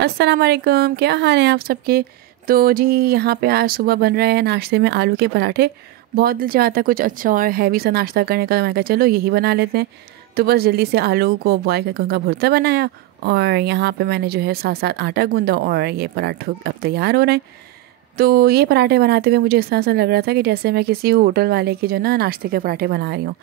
अस्सलाम वालेकुम, क्या हाल है आप सबके। तो जी यहाँ पे आज सुबह बन रहा है नाश्ते में आलू के पराठे। बहुत दिल चाहता कुछ अच्छा और हैवी सा नाश्ता करने का, तो मैं कहा चलो यही बना लेते हैं। तो बस जल्दी से आलू को बॉयल करके उनका भुर्ता बनाया और यहाँ पे मैंने जो है साथ साथ आटा गूंदा और ये पराठे अब तैयार हो रहे हैं। तो ये पराठे बनाते हुए मुझे इस तरह से लग रहा था कि जैसे मैं किसी होटल वाले के जो ना नाश्ते के पराठे बना रही हूँ,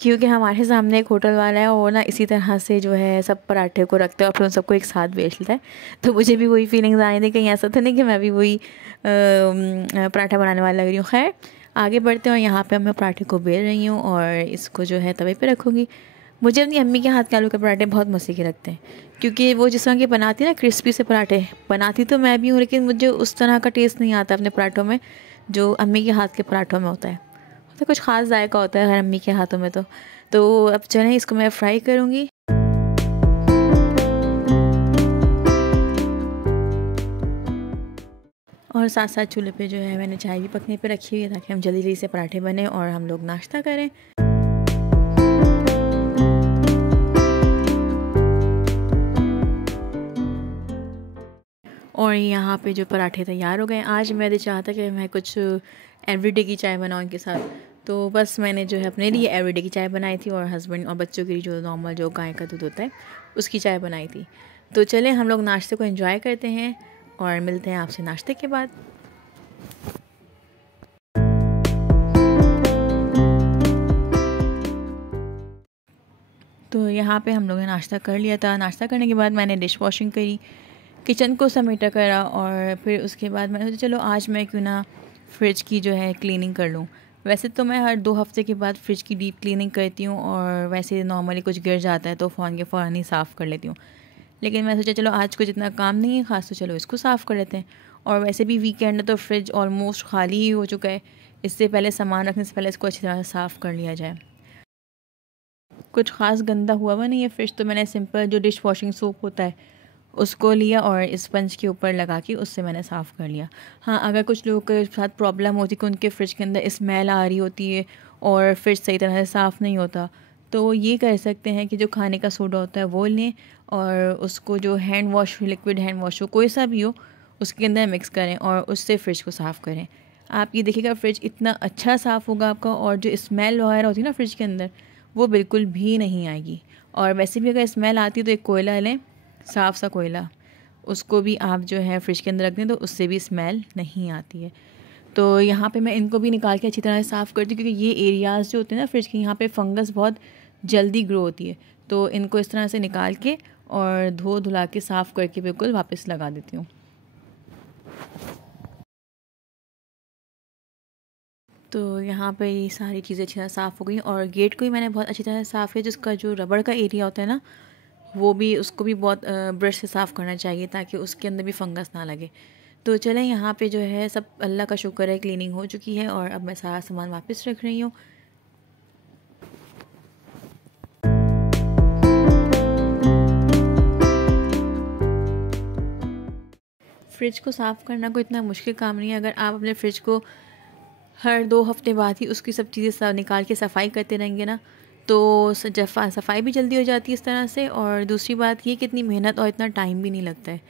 क्योंकि हमारे सामने एक होटल वाला है और ना इसी तरह से जो है सब पराठे को रखते हैं और फिर उन सबको एक साथ बेच लेता है। तो मुझे भी वही फीलिंग्स आ रही थी, कहीं ऐसा तो नहीं कि मैं भी वही पराठा बनाने वाला लग रही हूँ। खैर आगे बढ़ते हैं और यहाँ पे मैं पराठे को बेल रही हूँ और इसको जो है तवे पे रखूँगी। मुझे अपनी अम्मी के हाथ के आलू के पराठे बहुत मज़े के लगते हैं, क्योंकि वो जिस तरह के बनाती है ना, क्रिस्पी से पराठे बनाती तो मैं भी हूँ, लेकिन मुझे उस तरह का टेस्ट नहीं आता अपने पराठों में जो अम्मी के हाथ के पराठों में होता है। तो कुछ ख़ास जायका होता है हर अम्मी के हाथों में। तो अब चलें इसको मैं फ्राई करूँगी। और साथ साथ चूल्हे पे जो है मैंने चाय भी पकने पे रखी हुई है, ताकि हम जल्दी जल्दी से पराठे बने और हम लोग नाश्ता करें। और यहाँ पे जो पराठे तैयार हो गए। आज मैंने चाहा था कि मैं कुछ एवरीडे की चाय बनाऊँ इनके साथ, तो बस मैंने जो है अपने लिए एवरीडे की चाय बनाई थी और हस्बैंड और बच्चों के लिए जो नॉर्मल जो गाय का दूध होता है उसकी चाय बनाई थी। तो चलें हम लोग नाश्ते को एंजॉय करते हैं और मिलते हैं आपसे नाश्ते के बाद। तो यहाँ पे हम लोगों ने नाश्ता कर लिया था। नाश्ता करने के बाद मैंने डिश वॉशिंग करी, किचन को समेटा करा और फिर उसके बाद मैंने सोचा चलो आज मैं क्यों ना फ्रिज की जो है क्लीनिंग कर लूँ। वैसे तो मैं हर 2 हफ्ते के बाद फ्रिज की डीप क्लीनिंग करती हूँ और वैसे नॉर्मली कुछ गिर जाता है तो फ़ौरन ही साफ़ कर लेती हूँ। लेकिन मैं सोचा चलो आज कुछ इतना काम नहीं है ख़ास, तो चलो इसको साफ़ कर लेते हैं। और वैसे भी वीकेंड है तो फ्रिज ऑलमोस्ट खाली ही हो चुका है। इससे पहले सामान रखने से पहले इसको अच्छी तरह से साफ़ कर लिया जाए। कुछ ख़ास गंदा हुआ नहीं है फ्रिज, तो मैंने सिंपल जो डिश वॉशिंग सोप होता है उसको लिया और स्पंज के ऊपर लगा के उससे मैंने साफ़ कर लिया। हाँ, अगर कुछ लोगों के साथ प्रॉब्लम होती कि उनके फ्रिज के अंदर स्मेल आ रही होती है और फ्रिज सही तरह से साफ़ नहीं होता, तो ये कर सकते हैं कि जो खाने का सोडा होता है वो लें और उसको जो hand wash, liquid hand wash हो कोई सा भी हो, उसके अंदर मिक्स करें और उससे फ्रिज को साफ़ करें। आप ये देखिएगा फ्रिज इतना अच्छा साफ़ होगा आपका, और जो स्मेल वगैरह होती है ना फ्रिज के अंदर, वो बिल्कुल भी नहीं आएगी। और वैसे भी अगर स्मेल आती है तो एक कोयला लें, साफ़ सा कोयला, उसको भी आप जो है फ्रिज के अंदर रख दें तो उससे भी स्मेल नहीं आती है। तो यहाँ पे मैं इनको भी निकाल के अच्छी तरह से साफ़ करती हूँ, क्योंकि ये एरियाज़ जो होते हैं ना फ्रिज के, यहाँ पे फंगस बहुत जल्दी ग्रो होती है। तो इनको इस तरह से निकाल के और धो धुला के साफ़ करके बिल्कुल वापस लगा देती हूँ। तो यहाँ पे ये सारी चीज़ें अच्छी तरह साफ़ हो गई और गेट को भी मैंने बहुत अच्छी तरह से साफ़ किया। जिसका जो रबड़ का एरिया होता है ना, वो भी, उसको भी बहुत ब्रश से साफ़ करना चाहिए ताकि उसके अंदर भी फंगस ना लगे। तो चलें यहाँ पे जो है सब, अल्लाह का शुक्र है, क्लीनिंग हो चुकी है और अब मैं सारा सामान वापस रख रही हूँ। फ्रिज को साफ़ करना कोई इतना मुश्किल काम नहीं है। अगर आप अपने फ्रिज को हर 2 हफ्ते बाद ही उसकी सब चीज़ें निकाल के सफाई करते रहेंगे ना, तो सफाई भी जल्दी हो जाती है इस तरह से। और दूसरी बात ये कि इतनी मेहनत और इतना टाइम भी नहीं लगता है।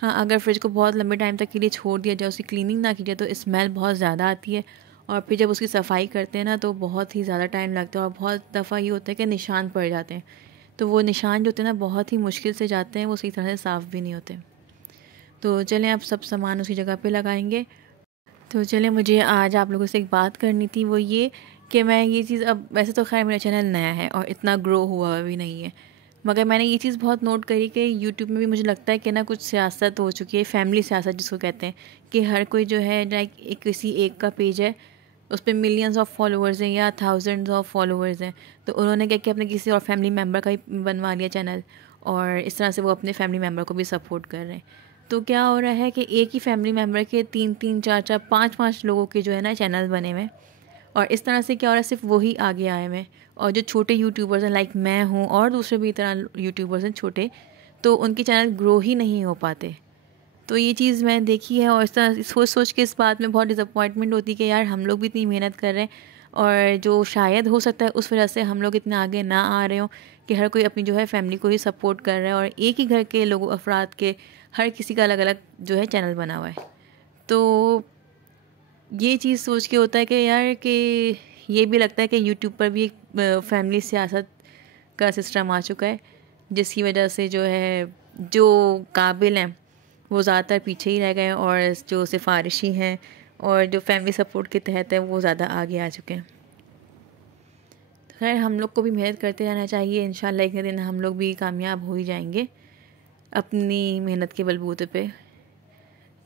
हाँ, अगर फ्रिज को बहुत लंबे टाइम तक के लिए छोड़ दिया जाए, उसकी क्लीनिंग ना की जाए, तो स्मेल बहुत ज़्यादा आती है और फिर जब उसकी सफाई करते हैं ना तो बहुत ही ज़्यादा टाइम लगता है और बहुत दफ़ा ये होता है कि निशान पड़ जाते हैं। तो वो निशान जो होते हैं ना बहुत ही मुश्किल से जाते हैं, वो सही तरह से साफ़ भी नहीं होते। तो चलें अब सब सामान उसी जगह पे लगाएंगे। तो चलिए, मुझे आज आप लोगों से एक बात करनी थी, वो ये कि मैं ये चीज़, अब वैसे तो खैर मेरा चैनल नया है और इतना ग्रो हुआ भी नहीं है, मगर मैंने ये चीज़ बहुत नोट करी कि यूट्यूब में भी मुझे लगता है कि ना कुछ सियासत हो चुकी है, फैमिली सियासत जिसको कहते हैं, कि हर कोई जो है लाइक किसी एक का पेज है, उस पर मिलियंस ऑफ फॉलोअर्स हैं या थाउजेंड्स ऑफ फॉलोअर्स हैं, तो उन्होंने क्या किया, अपने किसी और फैमिली मेम्बर का ही बनवा लिया चैनल और इस तरह से वो अपने फैमिली मेम्बर को भी सपोर्ट कर रहे हैं। तो क्या हो रहा है कि एक ही फैमिली मेम्बर के 3-3, 4-4, 5-5 लोगों के जो है ना चैनल बने हुए हैं, और इस तरह से क्या हो रहा है, सिर्फ वही आगे आए हुए हैं। और जो छोटे यूट्यूबर्स हैं लाइक मैं हूँ और दूसरे भी तरह यूट्यूबर्स हैं छोटे, तो उनके चैनल ग्रो ही नहीं हो पाते। तो ये चीज़ मैंने देखी है और इस तरह सोच सोच के इस बात में बहुत डिसअपॉइंटमेंट होती है कि यार हम लोग भी इतनी मेहनत कर रहे हैं और जो शायद हो सकता है उस वजह से हम लोग इतना आगे ना आ रहे हों कि हर कोई अपनी जो है फैमिली को ही सपोर्ट कर रहा है और एक ही घर के लोगों अफराद के हर किसी का अलग अलग जो है चैनल बना हुआ है। तो ये चीज़ सोच के होता है कि यार कि ये भी लगता है कि यूट्यूब पर भी एक फैमिली सियासत का सिस्टम आ चुका है, जिसकी वजह से जो है जो काबिल हैं वो ज़्यादातर पीछे ही रह गए हैं और जो सिफारिशी हैं और जो फैमिली सपोर्ट के तहत है वो ज़्यादा आगे आ चुके हैं। तो खैर हम लोग को भी मेहनत करते रहना चाहिए, इंशाल्लाह एक दिन हम लोग भी कामयाब हो ही जाएंगे अपनी मेहनत के बलबूते पे।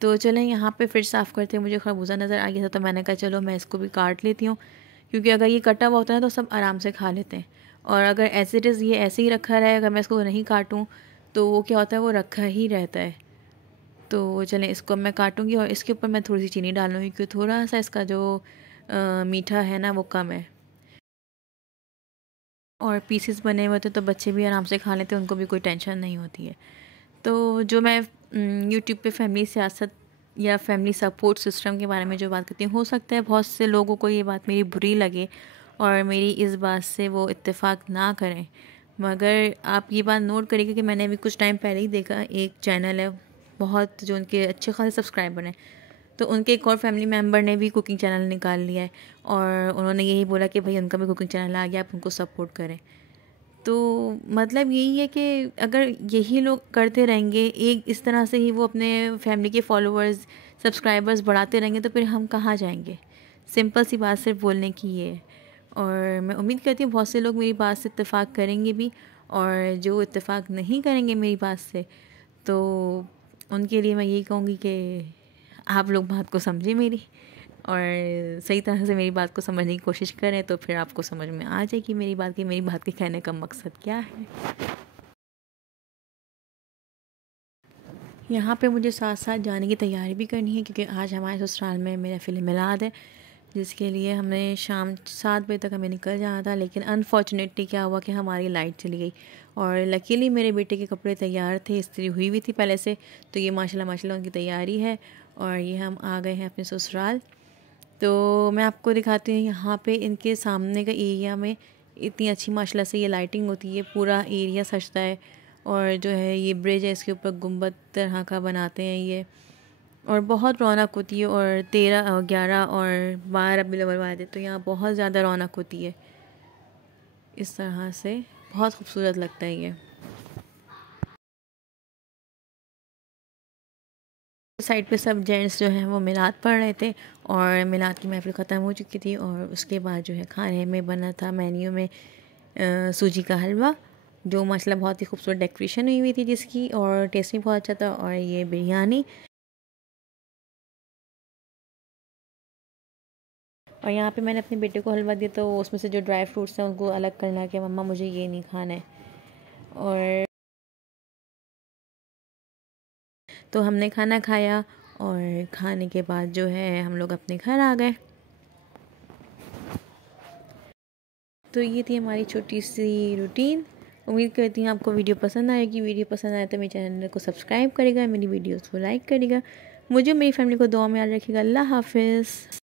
तो चलें यहाँ पे फ्रिज साफ़ करते हैं, मुझे खरबूजा नज़र आ गया था तो मैंने कहा चलो मैं इसको भी काट लेती हूँ, क्योंकि अगर ये कटा हुआ होता है तो सब आराम से खा लेते हैं और अगर एज इट इज़ ये ऐसे ही रखा रहे, अगर मैं इसको नहीं काटूँ तो वो क्या होता है वो रखा ही रहता है। तो चलें इसको मैं काटूँगी और इसके ऊपर मैं थोड़ी सी चीनी डालूँगी क्योंकि थोड़ा सा इसका जो मीठा है ना वो कम है और पीसेस बने हुए थे तो बच्चे भी आराम से खा लेते हैं, उनको भी कोई टेंशन नहीं होती है। तो जो मैं यूट्यूब पे फैमिली सियासत या फैमिली सपोर्ट सिस्टम के बारे में जो बात करती हूँ, हो सकता है बहुत से लोगों को ये बात मेरी बुरी लगे और मेरी इस बात से वो इत्तेफाक ना करें, मगर आप ये बात नोट करिएगा कि मैंने अभी कुछ टाइम पहले ही देखा एक चैनल है बहुत जो उनके अच्छे खासे सब्सक्राइबर हैं, तो उनके एक और फैमिली मेम्बर ने भी कुकिंग चैनल निकाल लिया है और उन्होंने यही बोला कि भाई उनका भी कुकिंग चैनल आ गया, आप उनको सपोर्ट करें। तो मतलब यही है कि अगर यही लोग करते रहेंगे एक इस तरह से ही वो अपने फैमिली के फॉलोअर्स सब्सक्राइबर्स बढ़ाते रहेंगे तो फिर हम कहाँ जाएंगे। सिंपल सी बात सिर्फ बोलने की ये है और मैं उम्मीद करती हूँ बहुत से लोग मेरी बात से इत्तेफाक करेंगे भी और जो इत्तेफाक नहीं करेंगे मेरी बात से तो उनके लिए मैं यही कहूँगी कि आप लोग बात को समझें मेरी और सही तरह से मेरी बात को समझने की कोशिश करें तो फिर आपको समझ में आ जाएगी मेरी बात के कहने का मकसद क्या है। यहाँ पे मुझे साथ साथ जाने की तैयारी भी करनी है क्योंकि आज हमारे ससुराल में मेरा फिल्म मिलाद है, जिसके लिए हमें शाम 7 बजे तक हमें निकल जाना था, लेकिन अनफॉर्चुनेटली क्या हुआ कि हमारी लाइट चली गई और लकीली मेरे बेटे के कपड़े तैयार थे, इस्त्री हुई हुई थी पहले से, तो ये माशाल्लाह उनकी तैयारी है और ये हम आ गए हैं अपने ससुराल। तो मैं आपको दिखाती हूँ यहाँ पे इनके सामने का एरिया में इतनी अच्छी माशाल्लाह से ये लाइटिंग होती है, पूरा एरिया सजता है और जो है ये ब्रिज है इसके ऊपर गुंबद तरह का बनाते हैं ये और बहुत रौनक होती है और 13, 11 और 12 रबीउल अव्वल वाले तो यहाँ बहुत ज़्यादा रौनक होती है, इस तरह से बहुत खूबसूरत लगता है ये। साइड पे सब जेंट्स जो हैं वो मिलाद पढ़ रहे थे और मिलाद की महफिल ख़त्म हो चुकी थी और उसके बाद जो है खाने में बना था मेन्यू में सूजी का हलवा जो माशाल्लाह बहुत ही खूबसूरत डेकोरेशन हुई थी जिसकी और टेस्ट भी बहुत अच्छा था, और ये बिरयानी और यहाँ पे मैंने अपने बेटे को हलवा दिया तो उसमें से जो ड्राई फ्रूट्स हैं उनको अलग करना कि मम्मा मुझे ये नहीं खाना है। और तो हमने खाना खाया और खाने के बाद जो है हम लोग अपने घर आ गए। तो ये थी हमारी छोटी सी रूटीन। उम्मीद करती हूँ आपको वीडियो पसंद आएगी। वीडियो पसंद आए तो मेरे चैनल को सब्सक्राइब करेगा, मेरी वीडियोस को लाइक करेगा, मुझे मेरी फैमिली को दुआ में याद रखिएगा। अल्लाह हाफिज़।